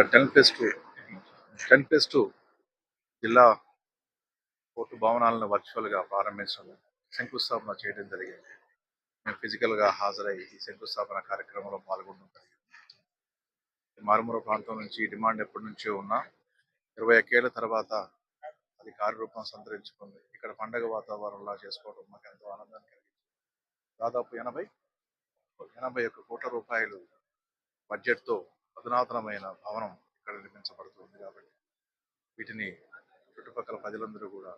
ఇక్కడ ten plus two ten plus two జిల్లా court భవనాలను వర్చువల్గా ప్రారంభించడం శంకుస్థాపన చేయడం జరిగింది. మేము ఫిజికల్గా హాజరై ఈ శంకుస్థాపన కార్యక్రమంలో పాల్గొనడం జరిగింది. ఈ మారుమూల ప్రాంతం నుంచి డిమాండ్ ఎప్పటి నుంచో ఉన్నా ఇరవై ఒక్కేళ్ళ తర్వాత అది కార్యరూపం సంతరించుకుంది. ఇక్కడ పండగ వాతావరణంలా చేసుకోవడం మాకు ఎంతో ఆనందాన్ని కలిగింది దాదాపు ఎనభై ఎనభై ఒక్క కోట్ల రూపాయలు బడ్జెట్తో అధునాతనమైన భవనం ఇక్కడ నిర్మించబడుతుంది కాబట్టి వీటిని చుట్టుపక్కల ప్రజలందరూ కూడా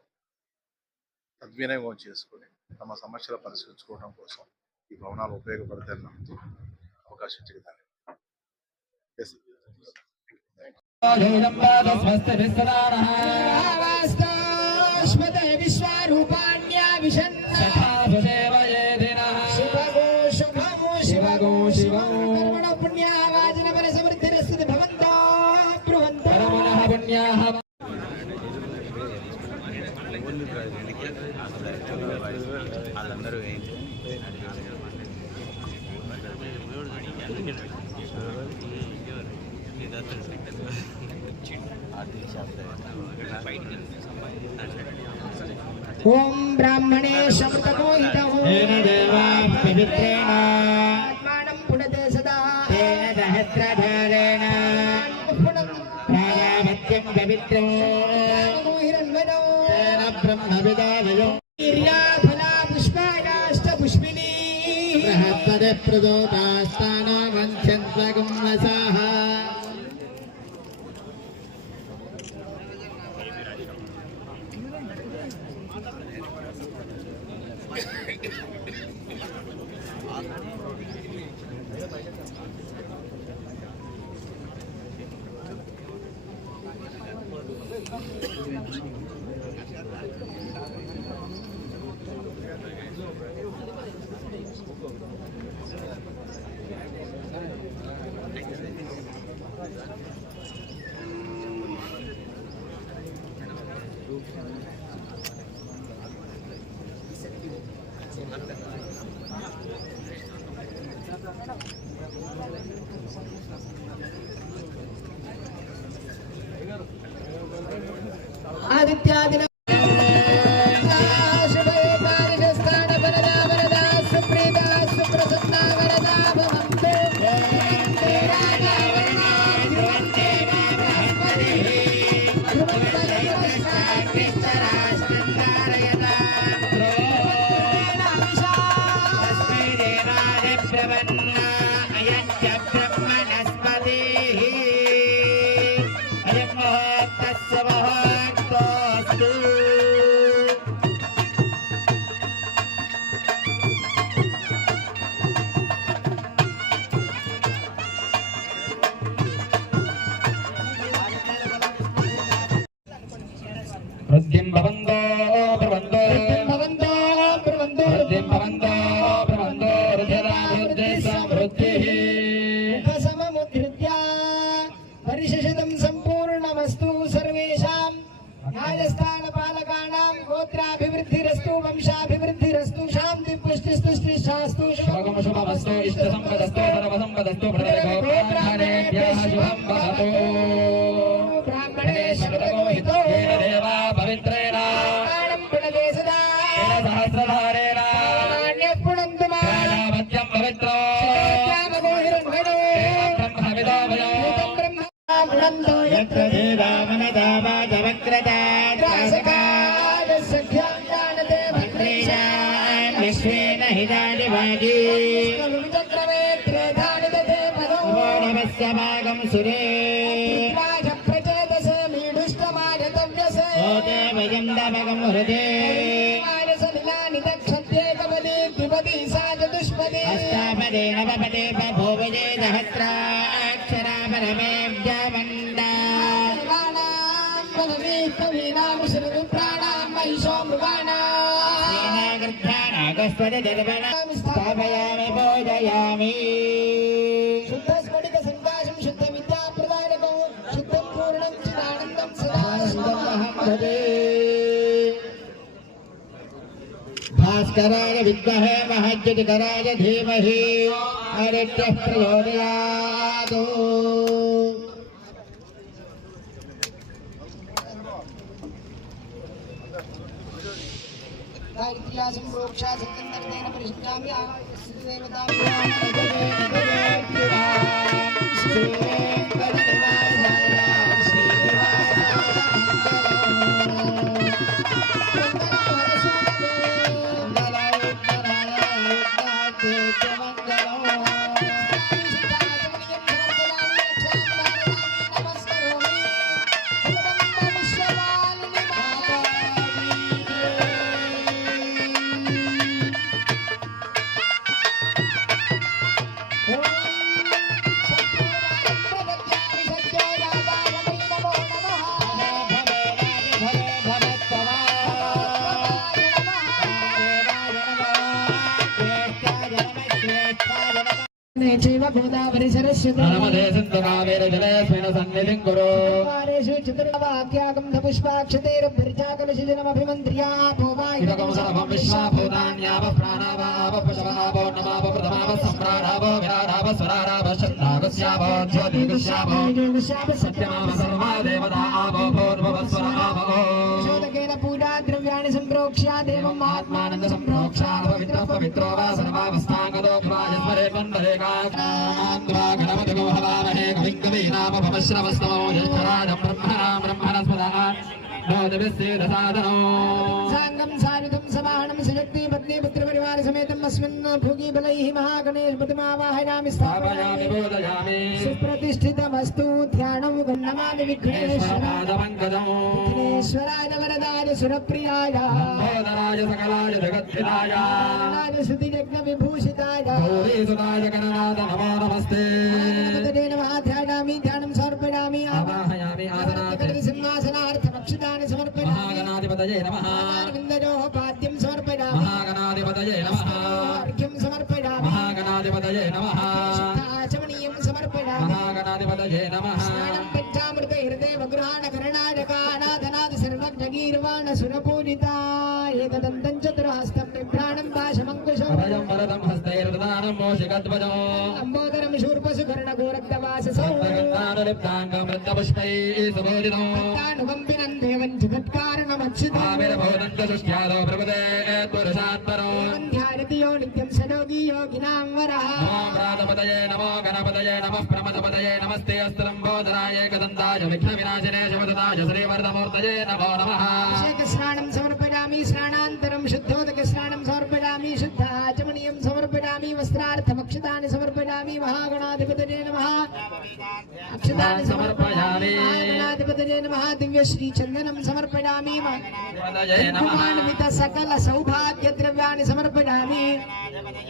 సద్వినియోగం చేసుకొని తమ సమస్యలు పరిష్కరించుకోవడం కోసం ఈ భవనాలు ఉపయోగపడతాయని నమ్ముతూ అవకాశం ఇచ్చేది Yes, విశ్వరూపాణ్యా అందరూ ఓం బ్రాహ్మణే శమృతమోహిత పవిత్రేణ ఆత్మానం పుడతే సదా దహస్రధారేణ ప్రాణామత్యం పవిత్రం ಪ್ರದಾ seven. సంపదస్తో ఇష్ట సంపదస్తో సర్వ సంపదస్తో శివం వదతో బ్రాహ్మణే శకటోహితో దేవా పవిత్రేణ సహస్రధారేణ సురే రాజ ప్రచేదసే మీడుష్ట మారతవ్యసే ఓతే వయం దమగం హృదే మానస నిలాని దక్షత్యేక బలి ద్విపది సాజ దుష్పది. అష్టాపదే నవపదే బభోవజే సహస్రా అక్షరా స్థాపయామి పూజయామి भास्कराय विद्महे महाज्योतिकराय धीमहि। हरिद्रः प्रचोदयात् इतिहासं मोक्षासं परिष्ठामि देवतां చతుర్వాక్యాగం పుష్పాక్షతైరభ్యర్చాకలశిజనమభిమంత్ర్యా ఇదకం సర్వం విశ్వాభూతాన్యావ ప్రాణావావ పశవావో నమావ ప్రథమావ సమ్రాడావో విరాడావ స్వరాడావ శబ్దాగస్యావో జ్యోతిగస్యావో సత్యమావ సర్వా దేవతా ఆవో భూర్భువస్వర ఆవో ద్రవ్యాణి సంప్రోక్ష్య దేవం ఆత్మానంద సంప్రోక్షా పవిత్ర పవిత్రో వా సర్వావస్థాంగతో ప్రాయస్మరే వందరే కాత్వా గణపతి హవామహే కవిం కవీనామ భవశ్రవస్తమో జ్యేష్ఠరాజం బ్రహ్మణా బ్రహ్మణస్పద సాంగం సాయుధం సమాహనం సశక్తి పత్ని పుత్ర పరివార సమేతం అస్మిన్ భోగి బలైః మహాగణేశ ప్రతిమావాహయామి స్థాపయామి బోధయామి సుప్రతిష్ఠితమస్తు ధ్యానం నమామి విఘ్నేశ్వర పాదపంకజం విఘ్నేశ్వరాయ వరదాయ సురప్రియాయ బోధరాయ సకలాయ జగత్పితాయ నారాయణ శృతి యజ్ఞ విభూషితాయ గౌరీసుతాయ గణనాథ నమో నమస్తే గణపతये నమః ధ్యానామి ధ్యానం సమర్పయామి ఆవాహయామి ఆసనాత్ సింహాసనార్థమక్షితాని సమర్పయామి మహాగణాధిపతయే నమః విందయోః పాద్యం మహాగణాధిపతయే నమః. స్నానం పంచామృత హృదయ గృహాణ కరణాజకానాథనాథ సర్వజ్ఞగీర్వాణ సురపూజిత ఏకదంతం చతురహస్తం బిభ్రాణం అభయం వరదం హస్తైర్దానం అంబోదరం శూర్పసు కర్ణ దేవం ప్రభుదే నిత్యం సరోగి యోగినాం వరః నమో ప్రాతపతయే నమో గణపతయే నమః ప్రమథపతయే నమస్తే అస్త్రంబోధరాయ కదంతాయ విఘ్న వినాశనే శివదతాయ శ్రీవర్ధమూర్తయే నమో నమః. అభిషేక స్నానం సమర్పయామి స్నానాంతరం శుద్ధోదక స్నానం సమర్పయామి శుద్ధాచమనీయం సమర్పయామి వస్త్రార్థమక్షతాన్ని సమర్పయామి మహాగణాధిపతయే నమః. అక్షతాన్ని సమర్పయామి మహాగణాధిపతయే నమః.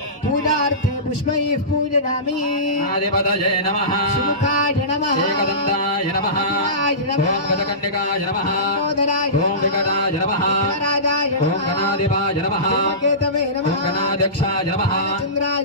దివ్య శ్రీ చందనం సమర్పయామి పతయే నమః. కుమాన్విత సకల సౌభాగ్య ద్రవ్యాన్ని సమర్పయామి పూజార్థే పుష్పైః పూజయామి ఆదిపతయే నమః. సుముఖాయ నమః. ఏకదంతాయ నమః. ఓం గజకన్యకాయ నమః. సోదరాయ ఓం వికటాయ నమః. రాజాయ ఓం గణాధిపాయ నమః. కేతవే ఓం నమః. గణాధ్యక్షాయ నమః. చంద్రాయ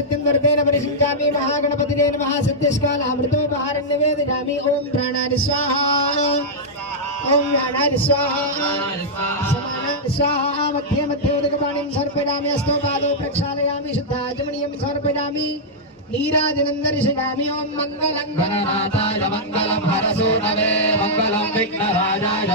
సత్యం వర్ధేన పరిశించామి మహాగణపతిరే నమః సత్యస్కాల అమృతోపహారం నివేదయామి ఓం ప్రాణాని స్వాహ ఓం వ్యానాని స్వాహ సమానాని స్వాహ మధ్య మధ్య ఉదకపాణిం సమర్పయామి అస్తోపాదో ప్రక్షాళయామి శుద్ధాచమనీయం సమర్పయామి నీరాజనం దర్శయామి ఓం మంగళం గణనాథాయ మంగళం హరసూనవే మంగళం విఘ్నరాజాయ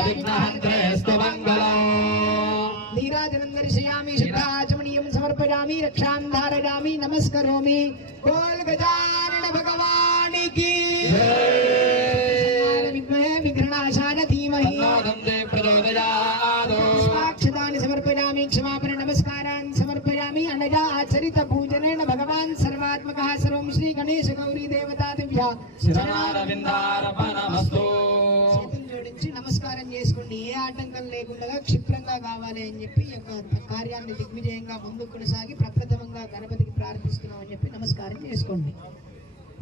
धीराजनन्दर्शयामि शुद्धाचमणीयं समर्पयामि रक्षां धारयामि नमस्करोमि। बोल गजानन भगवान की। विद्महे विघ्नाशान धीमहि। पुष्पाक्षतानि समर्पयामि क्षमापण नमस्कारान् समर्पयामि अनजा आचरित पूजनेन भगवान् सर्वात्मकः सर्वं श्री गणेश गौरी देवतादिभ्यः चरणारविन्दार తీసుకోండి.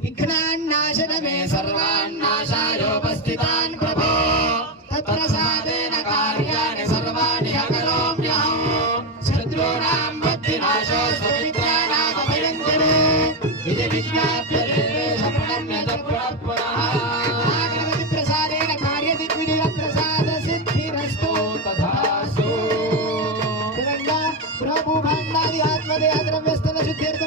విఘ్నాన్నాశనమే సర్వాన్నాశాయోపస్థితాన్ ప్రభో. తత్ప్రసాదేన కార్యాణి సర్వాణి అకరోమ్యహం. శత్రూణాం బుద్ధినాశో సవిత్రాణామభయంకరే ఇది విజ్ఞాప్య ప్రభు భండాది ఆత్మదేహ ద్రవ్యస్థల శుద్ధిర్గ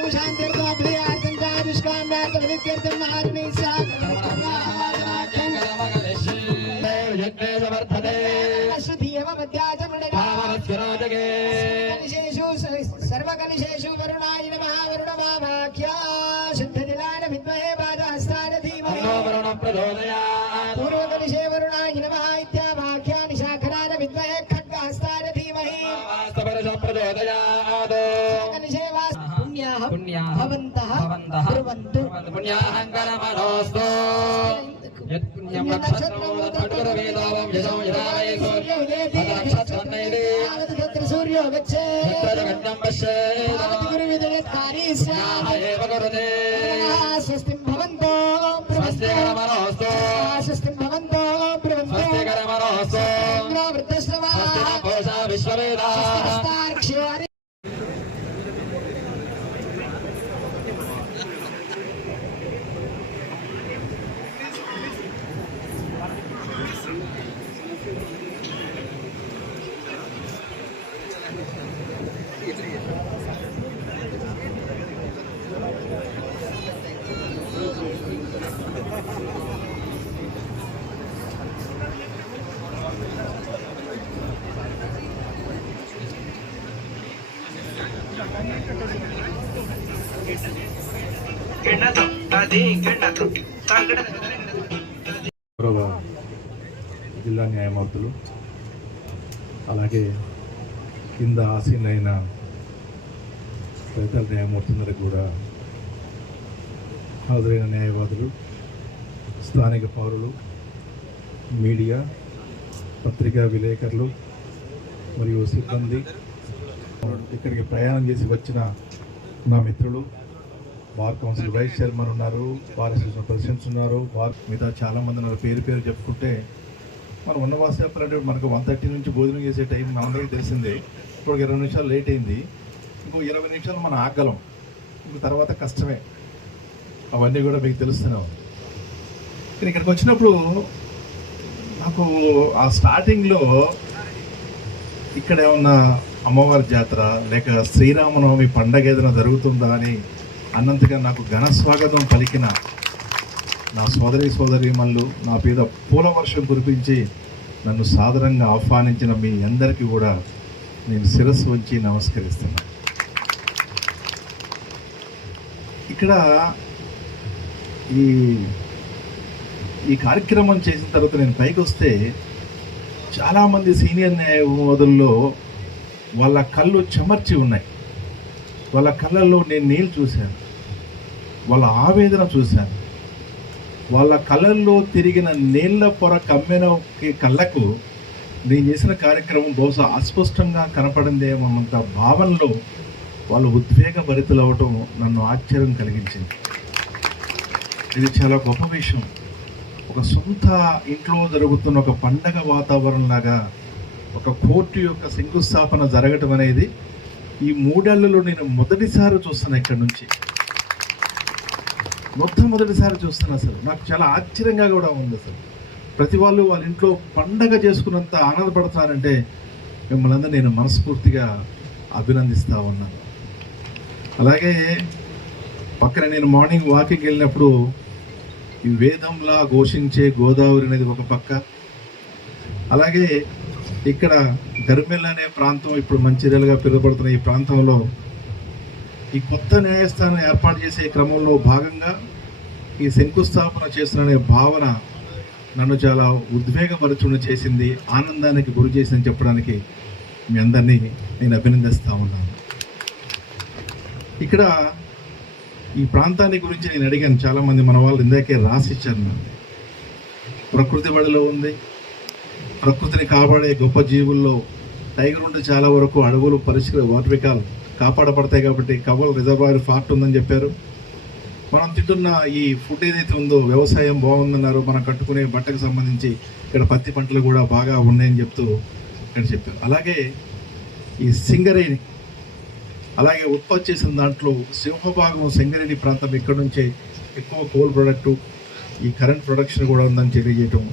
ప్రజగత్యం పశ్యేవ గురుదే స్వస్తిం భవంతో స్వస్తి మనోస్తు స్వస్తిం గౌరవ జిల్లా న్యాయమూర్తులు అలాగే కింద ఆసీనైన తదితర న్యాయమూర్తులందరికీ కూడా హాజరైన న్యాయవాదులు స్థానిక పౌరులు మీడియా పత్రికా విలేకరులు మరియు సిబ్బంది ఇక్కడికి ప్రయాణం చేసి వచ్చిన నా మిత్రులు బార్ కౌన్సిల్ వైస్ చైర్మన్ ఉన్నారు బార్ అసోసియేషన్ ప్రెసిడెంట్స్ ఉన్నారు బార్ మిగతా చాలామంది ఉన్నారు. పేరు పేరు చెప్పుకుంటే మనం ఉన్నవాసి చెప్పాలంటే మనకు వన్ థర్టీ నుంచి భోజనం చేసే టైం మనందరికీ తెలిసిందే. ఇప్పుడు ఇరవై నిమిషాలు లేట్ అయింది. ఇంకో ఇరవై నిమిషాలు మనం ఆగలం. ఇంకో తర్వాత కష్టమే. అవన్నీ కూడా మీకు తెలుస్తున్నాం కానీ ఇక్కడికి వచ్చినప్పుడు నాకు ఆ స్టార్టింగ్లో ఇక్కడ ఏమన్నా అమ్మవారి జాతర లేక శ్రీరామనవమి పండగ ఏదైనా జరుగుతుందా అని అన్నంతగా నాకు ఘన స్వాగతం పలికిన నా సోదరి సోదరి మళ్ళు నా మీద పూల వర్షం కురిపించి నన్ను సాదరంగా ఆహ్వానించిన మీ అందరికీ కూడా నేను శిరస్సు వచ్చి నమస్కరిస్తున్నాను ఇక్కడ ఈ ఈ కార్యక్రమం చేసిన తర్వాత నేను పైకి వస్తే చాలామంది సీనియర్ న్యాయవాదుల్లో వాళ్ళ కళ్ళు చెమర్చి ఉన్నాయి. వాళ్ళ కళ్ళల్లో నేను నీళ్ళు చూశాను. వాళ్ళ ఆవేదన చూశాను. వాళ్ళ కళ్ళల్లో తిరిగిన నీళ్ళ పొర కమ్మిన కళ్ళకు నేను చేసిన కార్యక్రమం బహుశా అస్పష్టంగా కనపడిందేమన్నంత భావనలో వాళ్ళు ఉద్వేగ భరితులు అవటం నన్ను ఆశ్చర్యం కలిగించింది. ఇది చాలా గొప్ప విషయం. ఒక సొంత ఇంట్లో జరుగుతున్న ఒక పండగ వాతావరణం లాగా ఒక కోర్టు యొక్క శంకుస్థాపన జరగటం అనేది ఈ మూడేళ్ళలో నేను మొదటిసారి చూస్తున్నా ఇక్కడ నుంచి. మొట్టమొదటిసారి చూస్తున్నా అసలు. నాకు చాలా ఆశ్చర్యంగా కూడా ఉంది అసలు. ప్రతి వాళ్ళు వాళ్ళ ఇంట్లో పండగ చేసుకున్నంత ఆనందపడతారంటే మిమ్మల్ని అందరూ నేను మనస్ఫూర్తిగా అభినందిస్తూ ఉన్నాను. అలాగే పక్కన నేను మార్నింగ్ వాకింగ్ వెళ్ళినప్పుడు ఈ వేదంలా ఘోషించే గోదావరి అనేది ఒక పక్క. అలాగే ఇక్కడ ధర్మిల్ అనే ప్రాంతం ఇప్పుడు మంచిర్యాలుగా పిలువబడుతున్న ఈ ప్రాంతంలో ఈ కొత్త న్యాయస్థానం ఏర్పాటు చేసే క్రమంలో భాగంగా ఈ శంకుస్థాపన చేస్తున్న భావన నన్ను చాలా ఉద్వేగపరచుని చేసింది ఆనందానికి గురి చేసిందని చెప్పడానికి మీ అందరినీ నేను అభినందిస్తా ఉన్నాను. ఇక్కడ ఈ ప్రాంతాన్ని గురించి నేను అడిగాను చాలామంది మన వాళ్ళు ఇందాకే రాసిచ్చారు ప్రకృతి బడిలో ఉంది ప్రకృతిని కాపాడే గొప్ప జీవుల్లో టైగర్ నుండి చాలా వరకు అడవులు పరిష్కర వాటవికాలు కాపాడబడతాయి కాబట్టి కవల్ రిజర్వాయర్ ఫార్ట్ ఉందని చెప్పారు. మనం తింటున్న ఈ ఫుడ్ ఏదైతే ఉందో వ్యవసాయం బాగుందన్నారు మనం కట్టుకునే బట్టకు సంబంధించి ఇక్కడ పత్తి పంటలు కూడా బాగా ఉన్నాయని చెప్తూ ఇక్కడ చెప్పారు. అలాగే ఈ సింగరేణి అలాగే ఉత్పత్తి చేసిన దాంట్లో సింహభాగం సింగరేణి ప్రాంతం ఇక్కడ నుంచే ఎక్కువ కోల్ ప్రొడక్టు ఈ కరెంట్ ప్రొడక్షన్ కూడా ఉందని తెలియజేయటం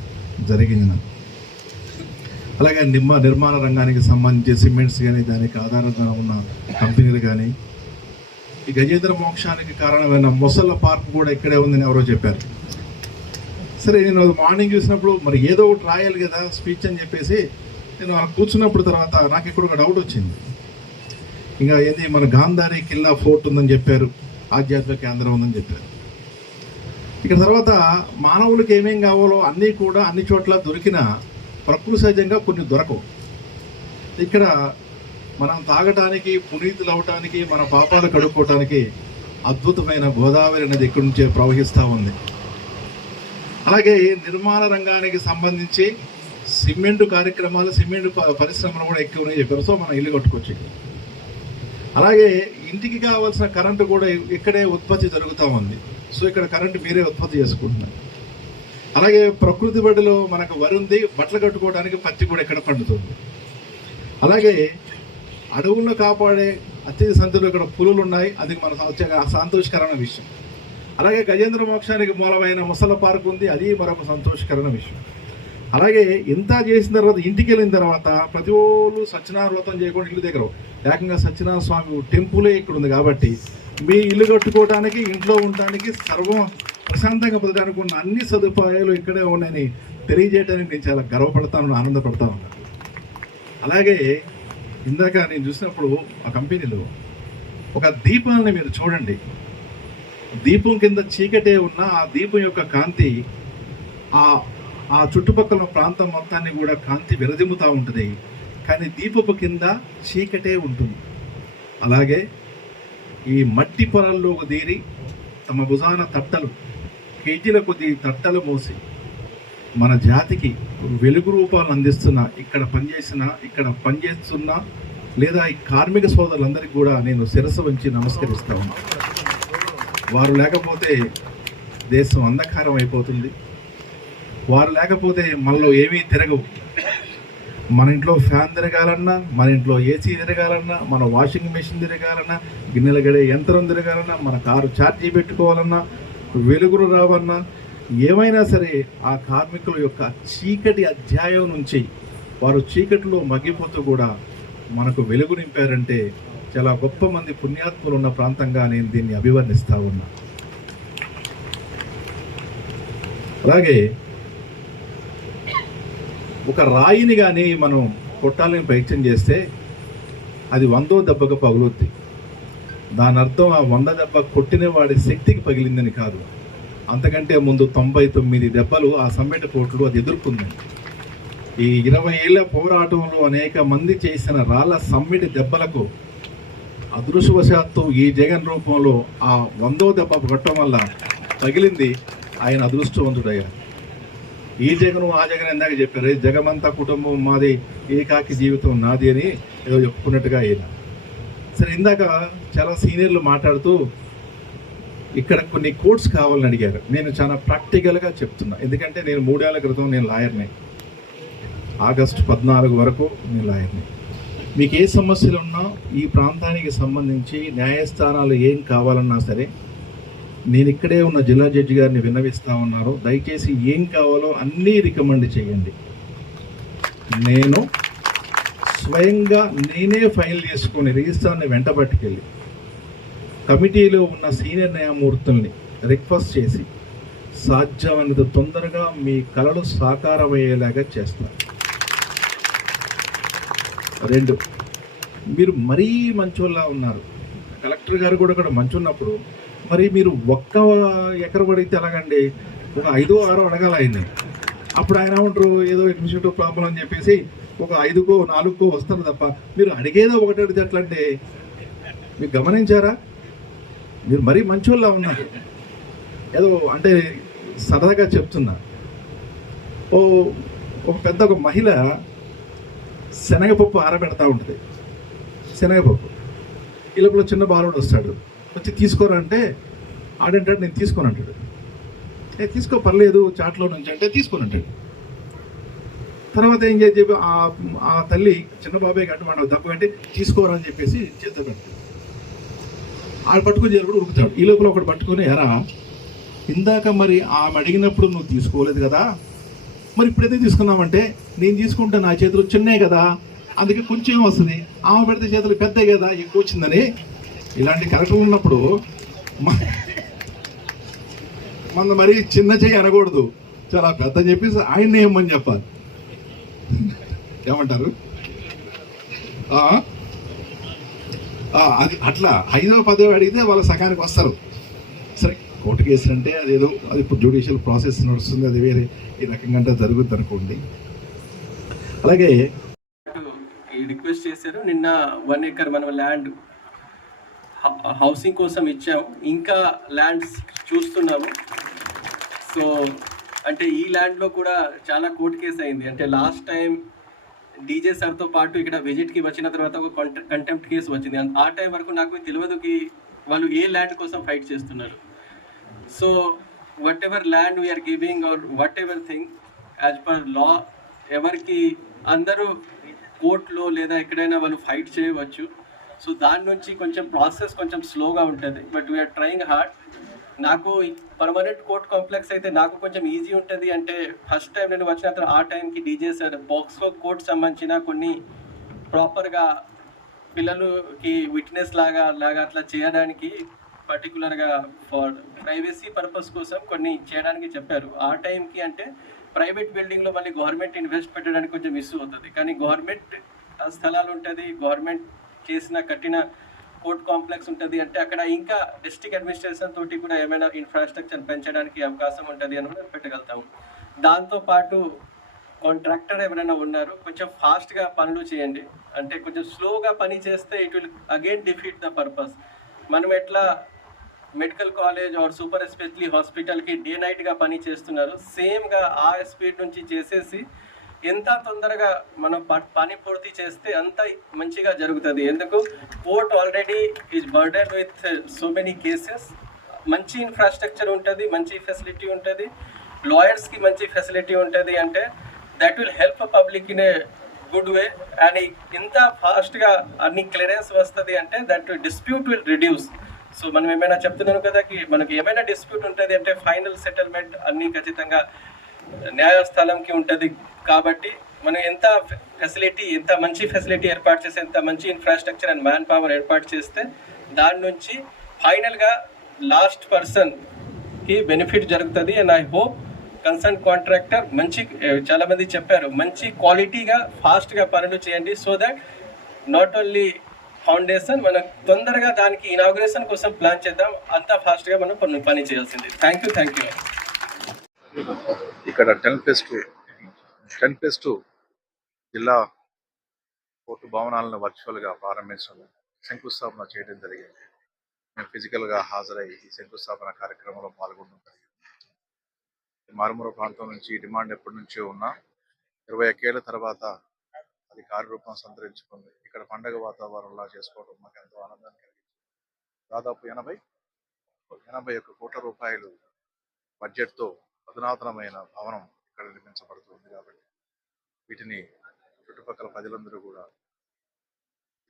జరిగింది నాకు అలాగే నిమ్మ నిర్మాణ రంగానికి సంబంధించి సిమెంట్స్ కానీ దానికి ఆధారంగా ఉన్న కంపెనీలు కానీ ఈ గజేంద్ర మోక్షానికి కారణమైన మొసళ్ళ పార్క్ కూడా ఇక్కడే ఉందని ఎవరో చెప్పారు. సరే నేను మార్నింగ్ చూసినప్పుడు మరి ఏదో ఒకటి రాయాలి కదా స్పీచ్ అని చెప్పేసి నేను కూర్చున్నప్పుడు తర్వాత నాకు ఇక్కడ ఒక డౌట్ వచ్చింది. ఇంకా ఏంది మన గాంధారి కిల్లా ఫోర్ట్ ఉందని చెప్పారు ఆధ్యాత్మిక కేంద్రం ఉందని చెప్పారు. ఇక తర్వాత మానవులకు ఏమేం కావాలో అన్నీ కూడా అన్ని చోట్ల దొరికిన ప్రకృతి సహజంగా కొన్ని దొరకవు. ఇక్కడ మనం తాగటానికి పునీతులు అవటానికి మన పాపాలు కడుక్కోవటానికి అద్భుతమైన గోదావరి నది ఇక్కడి నుంచే ప్రవహిస్తూ ఉంది. అలాగే నిర్మాణ రంగానికి సంబంధించి సిమెంట్ కార్యక్రమాలు సిమెంట్ ప- పరిశ్రమలు కూడా ఎక్కువ ఉన్నాయి చెప్పారు. సో మనం ఇల్లు కట్టుకోవచ్చు అలాగే ఇంటికి కావాల్సిన కరెంటు కూడా ఇక్కడే ఉత్పత్తి జరుగుతూ ఉంది. సో ఇక్కడ కరెంటు మీరే ఉత్పత్తి చేసుకుంటున్నారు. అలాగే ప్రకృతి బడిలో మనకు వరి ఉంది బట్టలు కట్టుకోవడానికి పత్తి కూడా ఇక్కడ పండుతుంది. అలాగే అడవులను కాపాడే అత్యధిక సంతులు ఇక్కడ పులులు ఉన్నాయి. అది మన సంతోషకరమైన విషయం. అలాగే గజేంద్ర మోక్షానికి మూలమైన ముసల పార్క్ ఉంది. అది మరొక సంతోషకరమైన విషయం. అలాగే ఇంత చేసిన తర్వాత ఇంటికి వెళ్ళిన తర్వాత ప్రతి ఒళ్ళు సత్యనారాయణ వ్రతం చేయకుండా ఇల్లు దగ్గర ఏకంగా సత్యనారాయణ స్వామి టెంపులే ఇక్కడ ఉంది కాబట్టి మీ ఇల్లు కట్టుకోవడానికి ఇంట్లో ఉండడానికి సర్వం ప్రశాంతంగా బతకడానికి ఉన్న అన్ని సదుపాయాలు ఇక్కడే ఉన్నాయని తెలియజేయడానికి నేను చాలా గర్వపడతాను ఆనందపడతా ఉన్నాను అలాగే ఇందాక నేను చూసినప్పుడు ఆ కంపెనీలో ఒక దీపాలని మీరు చూడండి. దీపం కింద చీకటే ఉన్న ఆ దీపం యొక్క కాంతి ఆ ఆ చుట్టుపక్కల ప్రాంతం మొత్తాన్ని కూడా కాంతి విరదిమ్ముతూ ఉంటుంది. కానీ దీపపు కింద చీకటే ఉంటుంది. అలాగే ఈ మట్టి పొలాల్లోకి తీరి తమ భుజాన తట్టలు కేజీల కొద్ది తట్టలు మోసి మన జాతికి వెలుగు రూపాలు అందిస్తున్న ఇక్కడ పనిచేసిన ఇక్కడ పనిచేస్తున్న లేదా ఈ కార్మిక సోదరులందరికీ కూడా నేను శిరస్సు వంచి నమస్కరిస్తా వారు లేకపోతే దేశం అంధకారం అయిపోతుంది. వారు లేకపోతే మనలో ఏమీ తిరగవు. మన ఇంట్లో ఫ్యాన్ తిరగాలన్నా మన ఇంట్లో ఏసీ తిరగాలన్నా మన వాషింగ్ మెషిన్ తిరగాలన్నా గిన్నెలు గడే యంత్రం తిరగాలన్నా మన కారు ఛార్జీ పెట్టుకోవాలన్నా వెలుగులు రావన్నా ఏమైనా సరే ఆ కార్మికుల యొక్క చీకటి అధ్యాయం నుంచి వారు చీకటిలో మగ్గిపోతూ కూడా మనకు వెలుగు నింపారంటే చాలా గొప్ప మంది పుణ్యాత్ములు ఉన్న ప్రాంతంగా నేను దీన్ని అభివర్ణిస్తా ఉన్నా. అలాగే ఒక రాయిని కానీ మనం కొట్టాలని ప్రయత్నం చేస్తే అది వందో దెబ్బకు పగులుద్ది. దాని అర్థం ఆ వంద దెబ్బ కొట్టిన వాడి శక్తికి పగిలిందని కాదు. అంతకంటే ముందు తొంభై తొమ్మిది దెబ్బలు ఆ సమ్మెట కోట్లు అది ఎదుర్కొంది. ఈ ఇరవై ఏళ్ళ పోరాటంలో అనేక మంది చేసిన రాళ్ళ సమ్మిటి దెబ్బలకు అదృష్టవశాత్తు ఈ జగన్ రూపంలో ఆ వందో దెబ్బ కొట్టడం వల్ల తగిలింది ఆయన అదృష్టవంతుడయ్యారు. ఈ జగను ఆ జగన్ ఇందాక చెప్పారు "ఈ జగమంతా కుటుంబం మాది ఏకాకి జీవితం నాది అని ఏదో చెప్పుకున్నట్టుగా ఆయన సరే ఇందాక చాలా సీనియర్లు మాట్లాడుతూ ఇక్కడ కొన్ని కోర్ట్స్ కావాలని అడిగారు. నేను చాలా ప్రాక్టికల్గా చెప్తున్నా. ఎందుకంటే నేను మూడేళ్ళ క్రితం నేను లాయర్ని. ఆగస్టు పద్నాలుగు వరకు నేను లాయర్ని. మీకు ఏ సమస్యలు ఉన్నా ఈ ప్రాంతానికి సంబంధించి న్యాయస్థానాలు ఏం కావాలన్నా సరే నేను ఇక్కడే ఉన్న జిల్లా జడ్జి గారిని విన్నవిస్తా ఉన్నారు. దయచేసి ఏం కావాలో అన్నీ రికమెండ్ చేయండి. నేను స్వయంగా నేనే ఫైల్ చేసుకుని రిజిస్ట్రార్ని వెంట పట్టుకెళ్ళి కమిటీలో ఉన్న సీనియర్ న్యాయమూర్తుల్ని రిక్వెస్ట్ చేసి సాధ్యమైనంత తొందరగా మీ కళలు సాకారమయ్యేలాగా చేస్తారు రెండు మీరు మరీ మంచోళ్ళ ఉన్నారు. కలెక్టర్ గారు కూడా ఇక్కడ మంచి ఉన్నప్పుడు మరి మీరు ఒక్క ఎకరం అడిగితే ఎలాగండి? ఒక ఐదో ఆరో అడగాలి ఆయన్ని. అప్పుడు ఆయన ఏమంటారు? ఏదో అడ్మినిస్ట్రేటివ్ ప్రాబ్లం అని చెప్పేసి ఒక ఐదుకో నాలుగుకో వస్తారు తప్ప మీరు అడిగేదో ఒకటి అడిగితే ఎట్లా అంటే మీరు గమనించారా? మీరు మరీ మంచోళ్ళ ఉన్నారు. ఏదో అంటే సరదాగా చెప్తున్నా. ఓ ఒక పెద్ద ఒక మహిళ శనగపప్పు ఆరబెడతా ఉంటుంది. శనగపప్పు. ఈ లోపల చిన్న బాలుడు వస్తాడు. వచ్చి తీసుకోరంటే ఆడంటాడు నేను తీసుకొని అంటాడు ఏ తీసుకో పర్లేదు చాట్లో నుంచి అంటే తీసుకొని అంటాడు తర్వాత ఏం చేసి చెప్పి ఆ ఆ తల్లి చిన్న బాబాయ్ గట్టి మాట దెబ్బ కంటే తీసుకోరని అని చెప్పేసి చేత పెడతాడు. ఆడు పట్టుకుని చేరుకుని ఉరుకుతాడు ఈ లోపల ఒకటి పట్టుకొని ఎరా ఇందాక మరి ఆమె అడిగినప్పుడు నువ్వు తీసుకోలేదు కదా? మరి ఇప్పుడైతే తీసుకున్నామంటే నేను తీసుకుంటే నా చేతులు చిన్నే కదా? అందుకే కొంచెం వస్తుంది? ఆమె పెడితే చేతులు పెద్దవి కదా? ఎక్కువ వచ్చిందని. ఇలాంటి కరెక్ట్ ఉన్నప్పుడు మన మరి చిన్న చేయి అనకూడదు. చాలా పెద్ద చెప్పేసి ఆయన ఏమని చెప్పాలి. ఏమంటారు? అది అట్లా ఐదో పదో అడిగితే వాళ్ళ సగానికి వస్తారు. సరే కోర్టు కేసు అంటే అదేదో అది ఇప్పుడు జ్యుడిషియల్ ప్రాసెస్ నడుస్తుంది అది వేరే ఈ రకంగా అంటే జరుగుద్ది అనుకోండి. అలాగే రిక్వెస్ట్ చేశారు నిన్న వన్ ఏకర్ మనం ల్యాండ్ హౌసింగ్ కోసం ఇచ్చాము. ఇంకా ల్యాండ్స్ చూస్తున్నాము. సో అంటే ఈ ల్యాండ్లో కూడా చాలా కోర్టు కేసు అయింది. అంటే లాస్ట్ టైం డీజే సార్తో పాటు ఇక్కడ విజిట్కి వచ్చిన తర్వాత ఒక కంటెంప్ట్ కేసు వచ్చింది. ఆ టైం వరకు నాకు తెలియదుకి వాళ్ళు ఏ ల్యాండ్ కోసం ఫైట్ చేస్తున్నారు. So whatever land we're giving or whatever thing as per law ఎవరికి అందరూ కోర్టులో లేదా ఎక్కడైనా వాళ్ళు ఫైట్ చేయవచ్చు. సో దాని నుంచి కొంచెం ప్రాసెస్ కొంచెం స్లోగా ఉంటుంది. బట్ వీఆర్ ట్రయింగ్ హార్డ్ నాకు పర్మనెంట్ కోర్ట్ కాంప్లెక్స్ అయితే నాకు కొంచెం ఈజీ ఉంటుంది అంటే ఫస్ట్ టైం నేను వచ్చిన తర్వాత ఆ టైంకి డీజే సార్ బాక్స్కో కోర్ట్ సంబంధించిన కొన్ని ప్రాపర్గా పిల్లలకి విట్నెస్ లాగా లాగా అట్లా చేయడానికి పర్టికులర్గా ఫర్ ప్రైవసీ పర్పస్ కోసం కొన్ని చేయడానికి చెప్పారు. ఆ టైంకి అంటే ప్రైవేట్ బిల్డింగ్లో మళ్ళీ గవర్నమెంట్ ఇన్వెస్ట్ పెట్టడానికి కొంచెం ఇష్యూ అవుతుంది. కానీ గవర్నమెంట్ స్థలాలు ఉంటుంది గవర్నమెంట్ చేసిన కట్టిన కోర్ట్ కాంప్లెక్స్ ఉంటుంది అంటే అక్కడ ఇంకా డిస్ట్రిక్ట్ అడ్మినిస్ట్రేషన్ తోటి కూడా ఏమైనా ఇన్ఫ్రాస్ట్రక్చర్ పెంచడానికి అవకాశం ఉంటుంది అని కూడా పెట్టగలుగుతాము. దాంతోపాటు కాంట్రాక్టర్ ఎవరైనా ఉన్నారు కొంచెం ఫాస్ట్గా పనులు చేయండి. అంటే కొంచెం స్లోగా పని చేస్తే it will again defeat the purpose మనం ఎట్లా medical college or super especially హాస్పిటల్కి డే నైట్గా పని చేస్తున్నారు సేమ్గా ఆ స్పీడ్ నుంచి చేసేసి ఎంత తొందరగా మనం ప- పని పూర్తి చేస్తే అంత మంచిగా జరుగుతుంది. ఎందుకు? Court already is burdened with so many cases మంచి ఇన్ఫ్రాస్ట్రక్చర్ ఉంటుంది మంచి ఫెసిలిటీ ఉంటుంది. లాయర్స్కి మంచి ఫెసిలిటీ ఉంటుంది అంటే that will help public in a good way and ఇంత ఫాస్ట్గా అన్ని క్లియరెన్స్ వస్తుంది అంటే that dispute will reduce so మనం ఏమైనా చెప్తున్నాను కదా మనకి ఏమైనా డిస్ప్యూట్ ఉంటుంది అంటే ఫైనల్ సెటిల్మెంట్ అన్ని ఖచ్చితంగా న్యాయస్థానంకి ఉంటుంది కాబట్టి మనం ఎంత ఫెసిలిటీ ఎంత మంచి ఫెసిలిటీ ఏర్పాటు చేస్తే ఎంత మంచి ఇన్ఫ్రాస్ట్రక్చర్ అండ్ మ్యాన్ పవర్ ఏర్పాటు చేస్తే దాని నుంచి ఫైనల్గా లాస్ట్ పర్సన్కి బెనిఫిట్ జరుగుతుంది. And I hope concern contractor మంచి చాలామంది చాలా మంది చెప్పారు మంచి క్వాలిటీగా ఫాస్ట్గా పనులు చేయండి. So that not only foundation మనం తొందరగా దానికి ఇనాగ్రేషన్ కోసం ప్లాన్ చేద్దాం. అంత ఫాస్ట్గా మనం పని పని చేయాల్సింది. థ్యాంక్ యూ థ్యాంక్ యూ ఇక్కడ ten plus two ten plus two జిల్లా కోర్టు భవనాలను వర్చువల్గా ప్రారంభించడం శంకుస్థాపన చేయడం జరిగింది. మేము ఫిజికల్గా హాజరై ఈ శంకుస్థాపన కార్యక్రమంలో పాల్గొనడం జరిగింది. ఈ మారుమూల ప్రాంతం నుంచి డిమాండ్ ఎప్పటి నుంచో ఉన్నా ఇరవై ఒకేళ్ళ తర్వాత అది కార్యరూపం సంతరించుకుంది. ఇక్కడ పండగ వాతావరణంలా చేసుకోవడం మాకు ఎంతో ఆనందాన్ని కలిగించింది. దాదాపు ఎనభై ఎనభై ఒక్క కోట్ల రూపాయలు బడ్జెట్తో అధునాతనమైన భవనం ఇక్కడ నిర్మించబడుతుంది కాబట్టి వీటిని చుట్టుపక్కల ప్రజలందరూ కూడా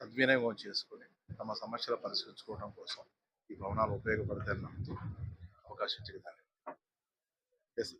సద్వినియోగం చేసుకొని తమ సమస్యలు పరిష్కరించుకోవడం కోసం ఈ భవనాలు ఉపయోగపడతాయని నమ్ముతూ అవకాశం చేయాలి ఎస్